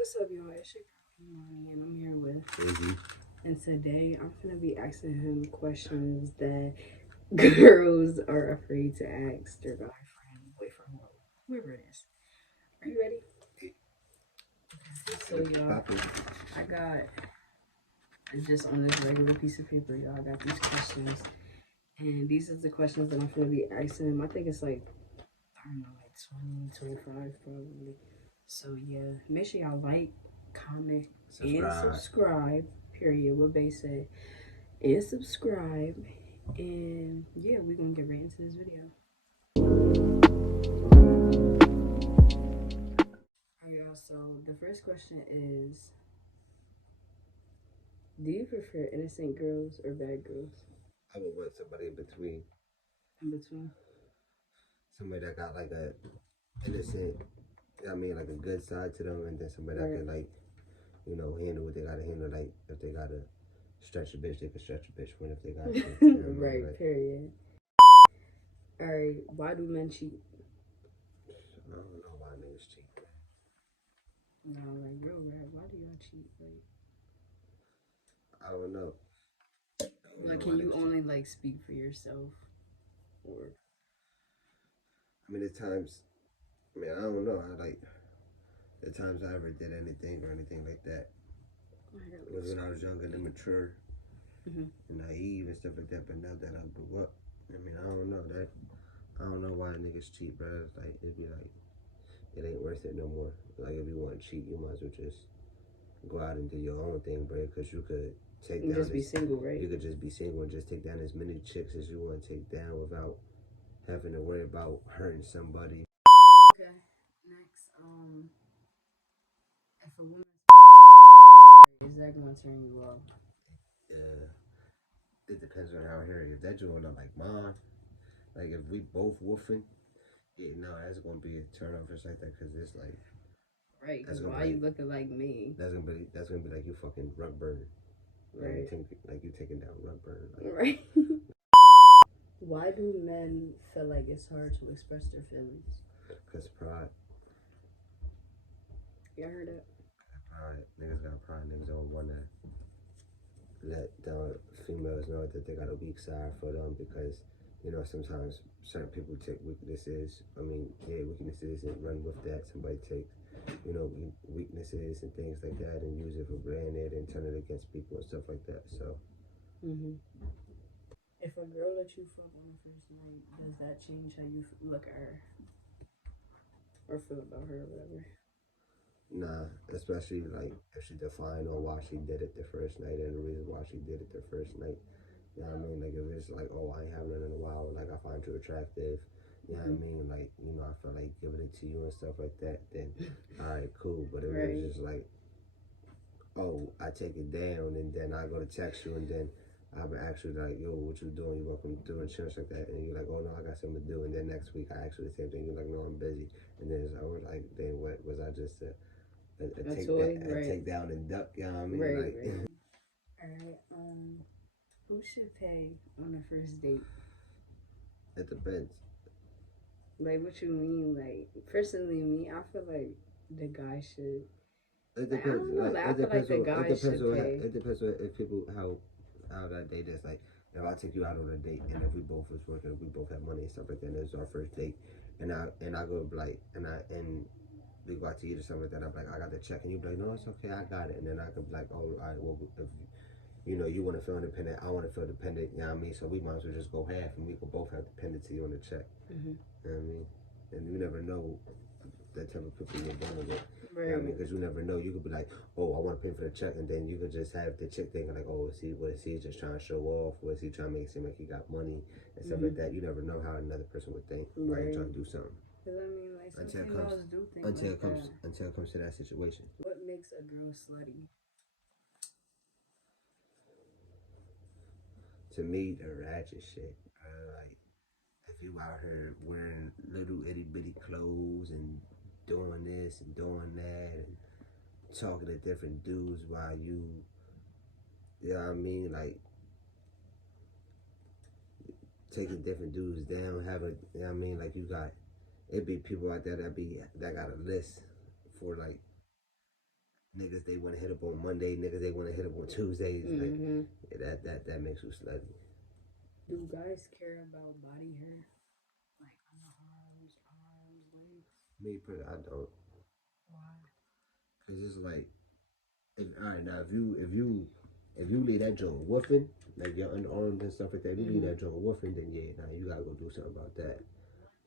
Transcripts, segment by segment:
What's up, y'all? It's your girl, Imani, and I'm here with. And today I'm gonna be asking him questions that girls are afraid to ask their guy friend, boyfriend, whoever it is. Are you ready? So, y'all, I got just on this regular piece of paper, y'all. I got these questions, and these are the questions that I'm gonna be asking him. I think it's like, I don't know, like 20, 25 probably. So yeah, make sure y'all like, comment, and subscribe. Period. What they say. And subscribe. And yeah, we're gonna get right into this video. Alright, y'all. So the first question is, do you prefer innocent girls or bad girls? I would want somebody in between. In between. Somebody that got like a innocent, I mean, like a good side to them, and then somebody that can like, you know, handle what they gotta handle. Like if they gotta stretch a bitch, they can stretch a bitch. When if they got to, you know right. Like, period. All right. Why do men cheat? I don't know why niggas cheat. No, like real rap. Why do y'all cheat? Like, I don't know. Like, can you only like speak for yourself, or? I mean, there's times. I mean, I don't know. I like the times I ever did anything or anything like that. It was when I was young and immature and naive and stuff like that. But now that I grew up, I mean, I don't know that. I don't know why niggas cheat, bro. It's like it'd be like it ain't worth it no more. Like if you want to cheat, you might as well just go out and do your own thing, bro. Because you could take down. Just be single, right? You could just be single and just take down as many chicks as you want to take down without having to worry about hurting somebody. Okay. Next, if a woman is that gonna turn you off? Yeah, it depends on how hairy. If that joint up like mine, like if we both woofing, yeah, no, that's gonna be a turn off just like that. Cause it's like, right? Because why you looking like me? That's gonna be like you fucking rug burn. Right. Like you taking down rug burn. Like. Right. Why do men feel like it's hard to express their feelings? Cause pride. You heard it? Pride. Niggas got pride. Niggas don't want to let the females know that they got a weak side for them because, you know, sometimes certain people take weaknesses. I mean, yeah, weaknesses and run with that. Somebody takes, you know, weaknesses and things like that and use it for granted and turn it against people and stuff like that. So. If a girl that you fuck on the first night, does that change how you look at her or feel about her or whatever? Nah, especially like if she defined on why she did it the first night and the reason why she did it the first night. You know what I mean? Like if it's like, oh, I ain't having it in a while, like I find you attractive. You know what I mean? Like, you know, I feel like giving it to you and stuff like that, then all right, cool. But if it was just like, oh, I take it down and then I go to text you and then I'm actually like, yo, what you doing? You welcome to do insurance like that. And you're like, oh, no, I got something to do. And then next week I actually the same thing. You're like, no, I'm busy. And then it's like, then what? Was I just a take down and duck? You know what I mean? Right. All right. Who should pay on the first date? It depends. Like, what you mean? Like, personally, me, I feel like the guy should. It depends. I feel like the guy should pay. It depends on if people how that date is. Like if I take you out on a date and if we both was working, if we both have money and stuff like that, and it's our first date, and I go like and we go out to eat or something like that. I'm like, I got the check, and you be like, no, it's okay, I got it, and then I could be like, oh, all right, well, if you know you want to feel independent, I want to feel dependent. You know what I mean? So we might as well just go half, and we could both have dependency on the check. You know what I mean? And you never know that type of people you're dealing with. Right. You know what I mean? Because you never know. You could be like, oh, I want to pay for the check, and then you could just have the chick thinking like, oh, what is he just trying to show off? What is he trying to make it seem like he got money and stuff like that? You never know how another person would think while you're trying to do something. Because I mean, like, until it comes to that situation. What makes a girl slutty? To me, the ratchet shit. Like if you out here wearing little itty bitty clothes and doing this and doing that and talking to different dudes while you know what I mean, like taking different dudes down, having, you know what I mean, like you got, it be people like that that got a list for like niggas they want to hit up on Monday, niggas they want to hit up on Tuesdays. Mm-hmm. Like that makes you slutty. Do guys care about body hair? Like underarms, arms, legs? Me, I don't. Why? Cause it's like, all right, now if you leave that joint woofing, like your underarms and stuff like that, if you leave that joint woofing, then yeah, now you gotta go do something about that.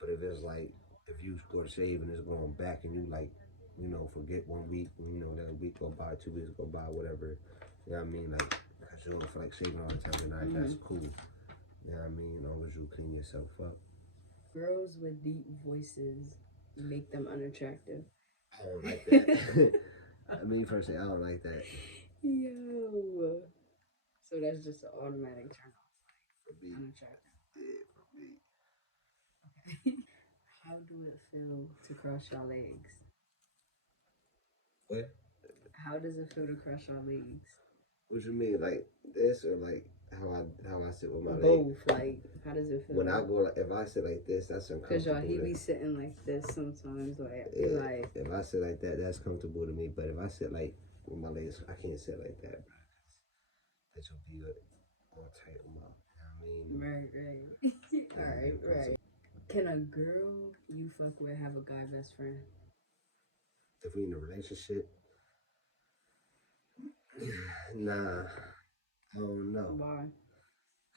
But if it's like, if you go to shave and it's going back and you like, you know, forget 1 week, you know, that week go by, 2 weeks go by, whatever, you know what I mean? Like, cause you don't feel like shaving all the time, and all right, that's cool. You know what I mean? As long as you clean yourself up. Girls with deep voices make them unattractive. I don't like that. I mean, personally, I don't like that. Yo. So that's just an automatic turn off. For me. Unattractive. Yeah, for me. Okay. How do it feel to cross your legs? What? How does it feel to cross your legs? What you mean, like this or like how I sit with my legs? Both. Like, how does it feel? When I go, like, if I sit like this, that's uncomfortable. Cause y'all, he be sitting like this sometimes. Like, yeah, like if I sit like that, that's comfortable to me. But if I sit like with my legs, I can't sit like that, bro. That should be all tight on my. You know what I mean? Right. Right. Can a girl you fuck with have a guy best friend? If we in a relationship, nah, I don't know. Why?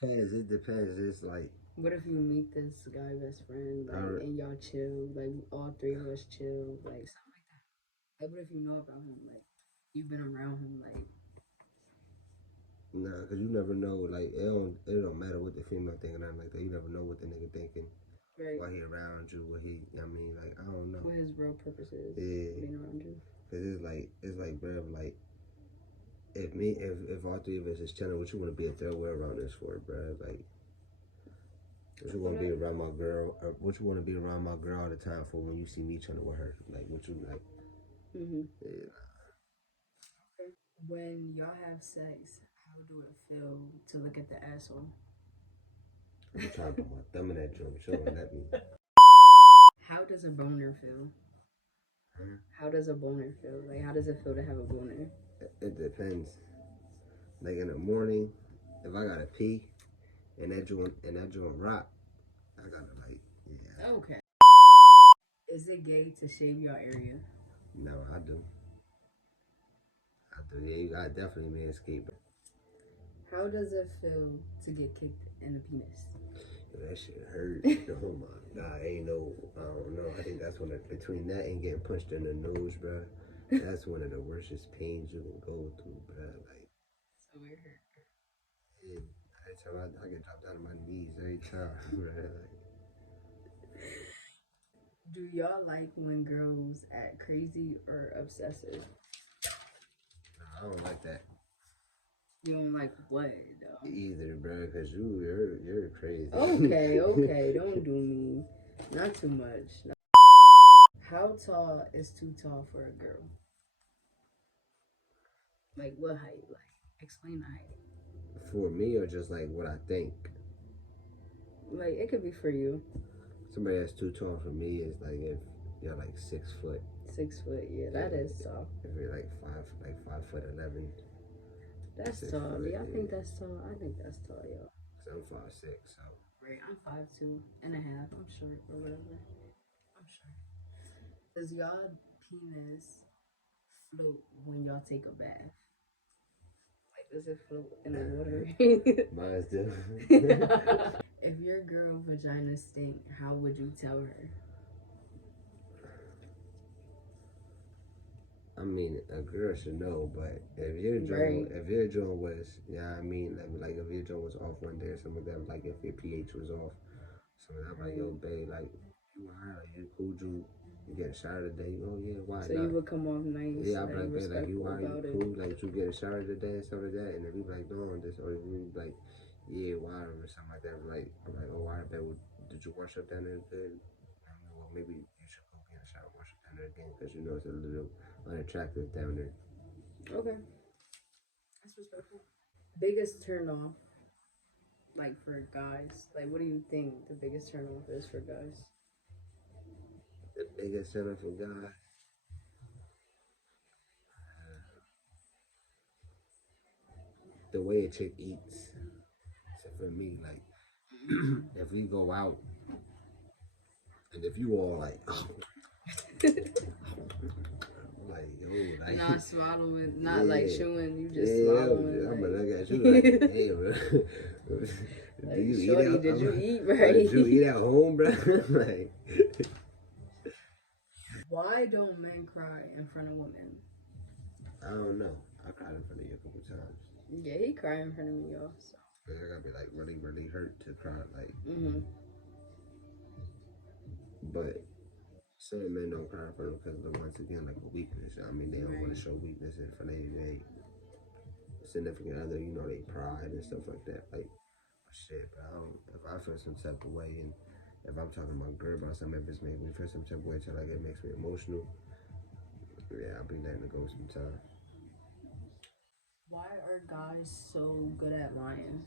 Cause it depends. It's like, what if you meet this guy best friend, like, and y'all chill, like all three of us chill, like something like that. Like, what if you know about him, like you've been around him, like. Nah, cause you never know. Like it don't matter what the female thinking or nothing like that. You never know what the nigga thinking. Right. While he around you, what he, I mean, like, I don't know. What his real purpose is. Yeah. Being around you. Cause it's like, bro, like, if all three of us is chilling, what you want to be a third way around this for, bro? Like, what you want to be around my girl, or what you want to be around my girl all the time for when you see me chilling with her? Like, what you like? Yeah. Okay. When y'all have sex, how do it feel to look at the asshole? I'm trying to put my thumb in that joint, showing that me. How does a boner feel? Huh? How does a boner feel? Like, how does it feel to have a boner? It depends. Like in the morning, if I gotta pee and that joint rock, I gotta like, yeah. Okay. Is it gay to shave your area? No, I do. Yeah, you gotta definitely manscape. How does it feel to get kicked in the penis? That shit hurt. Oh my god, I don't know. I think that's between that and getting punched in the nose, bro. That's one of the worstest pains you can go through, bro. Like, so it hurt. Yeah, every time I get dropped down on my knees every time, bro. Like, do y'all like when girls act crazy or obsessive? no, I don't like that. You don't like what though? Either, bro, because you're crazy. Okay, don't do me. Not too much. How tall is too tall for a girl? Like what height? Like explain the height. For me, or just like what I think? Like it could be for you. Somebody that's too tall for me is like if you're like 6 foot. 6 foot, yeah, that is tall. If you're like 5'11". That's tall. Yeah, I think that's tall. I think that's tall, yo. Cause I'm 5'6", so. Right, I'm 5'2" and a half. I'm short or whatever. I'm short. Does y'all penis float when y'all take a bath? Like, does it float in the water? Mine's do. If your girl vagina stink, how would you tell her? I mean, a girl should know, but if your joint was, yeah, I mean, like if your joint was off one day or something like that, like if your pH was off, so I'm like, yo, babe, like, you alright, you cool, you get a shower today? Oh yeah, why so not? You would come off nice. Yeah, I'm like, babe, like, you alright, you cool, it. like, you get a shower today and stuff like that, and then we like, no, this, or we like, yeah, why, or something like that. I'm like, oh, alright, babe, did you wash up down there good? Well, maybe you should go get a shower, wash up down there again, because you know it's a little unattractive down there. Okay. That's respectful. Biggest turn off, like for guys. Like, what do you think the biggest turn off is for guys? The biggest turn off for guys? the way a chick eats. So for me, like, if we go out, and if you all like, like, yo, like, not swallowing, not yeah, like chewing, you just yeah, swallowing. I'm like. gonna look at you like, hey, bro. Like, Did you shorty, eat out? did you eat right? Did you eat at home, bro? Like, why don't men cry in front of women? I don't know. I cried in front of you a couple times. Yeah, he cried in front of me, y'all. So. Cause I gotta be like really, really hurt to cry, like. But some men don't cry in front of because of once again like a weakness. I mean, they don't want to show weakness in front of their significant other. You know, they pride and stuff like that. Like, shit, but I don't. If I feel some type of way, and if I'm talking about girl about something, if it's making me feel some type of way till like it makes me emotional, yeah, I'll be letting it go sometimes. Why are guys so good at lying?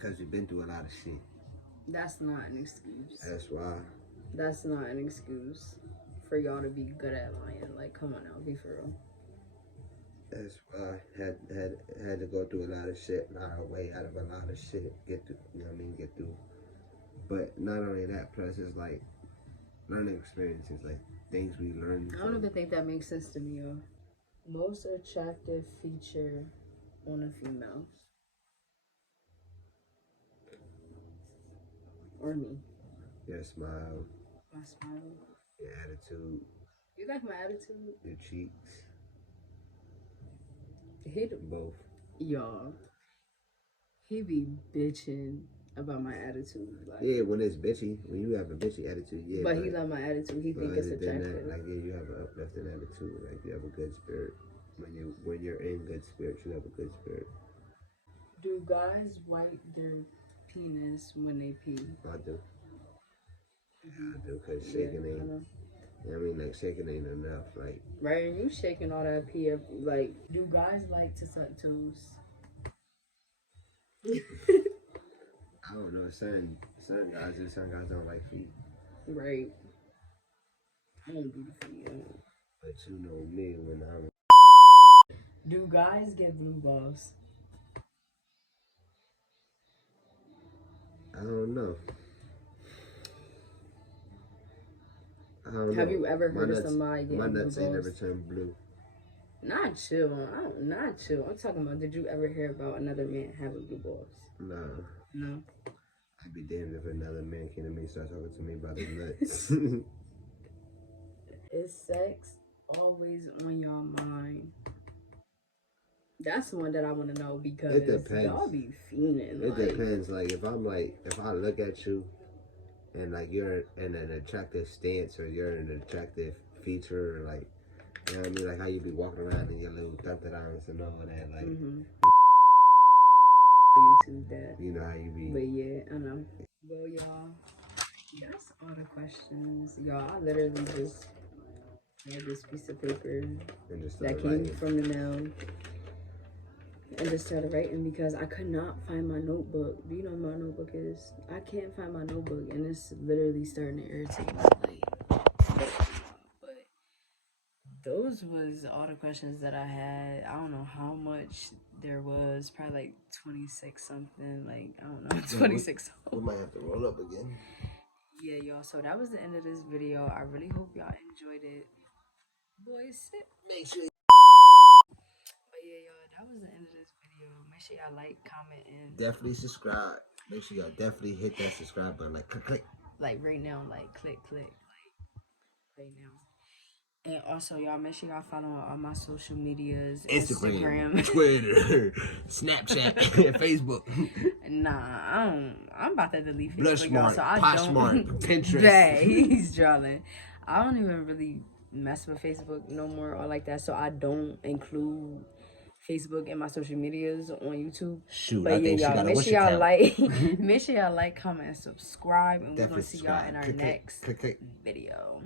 Cause you've been through a lot of shit. That's not an excuse. That's why. That's not an excuse for y'all to be good at lying. Like, come on now, be for real. That's why I had to go through a lot of shit, not a way out of a lot of shit. Get through, you know what I mean? Get through. But not only that, plus it's like learning experiences, like things we learn. I don't even think that makes sense to me, yo. Most attractive feature on a female. Or me. Your smile. My smile. Your attitude. You like my attitude? Your cheeks. Both. Y'all. He be bitching about my attitude. Like, yeah, when it's bitchy, when you have a bitchy attitude, yeah. But he love my attitude. He think it's attractive. Like, yeah, you have an uplifting attitude. Like, you have a good spirit. When you're in good spirits, you have a good spirit. Do guys wipe their penis when they pee? I do. I do, cause shaking ain't. I mean, like, shaking ain't enough. Like, right, and you shaking all that pee up. Like, do guys like to suck toes? I don't know. Some guys do. Some guys don't like feet. Right. I don't do the feet. But you know me when I'm. Do guys get blue balls? I don't know. Have you ever heard of somebody getting blue balls? My nuts ain't never turned blue. Not chill. Not chill. I'm talking about, did you ever hear about another man having blue balls? No. No? I'd be damned if another man came to me and started talking to me about his nuts. Is sex always on your mind? That's the one that I want to know, because it depends. Y'all be fiending. It depends. Like, if I look at you and like you're in an attractive stance or you're in an attractive feature, like, you know what I mean? Like how you be walking around in your little dun-dun-dun and all that, like. YouTube that. You know how you be. But yeah, I know. Well, y'all, that's all the questions. Y'all, I literally just had this piece of paper that came from the mail and just started writing because I could not find my notebook. Do you know what my notebook is? I can't find my notebook, and it's literally starting to irritate me. But those was all the questions that I had. I don't know how much there was. Probably like 26 something. Like, I don't know, 26. We might have to roll up again. Yeah, y'all. So that was the end of this video. I really hope y'all enjoyed it. Boys, sit. Make sure. But yeah, y'all, that was the end of this video. Make sure y'all like, comment, and definitely subscribe. Make sure y'all definitely hit that subscribe button. Like, click. Like right now, like click. Like right now. And also, y'all, make sure y'all follow all my social medias. Instagram. Twitter, Snapchat, Facebook. Nah, I'm about to delete Facebook, Smart, so I Poshmark, Pinterest. Dang, he's drawing. I don't even really mess with Facebook no more or like that, so I don't include Facebook and my social medias on YouTube. Shoot, but yeah, y'all, make sure y'all like, make sure y'all like, comment, and subscribe, and we're gonna see y'all in our next video.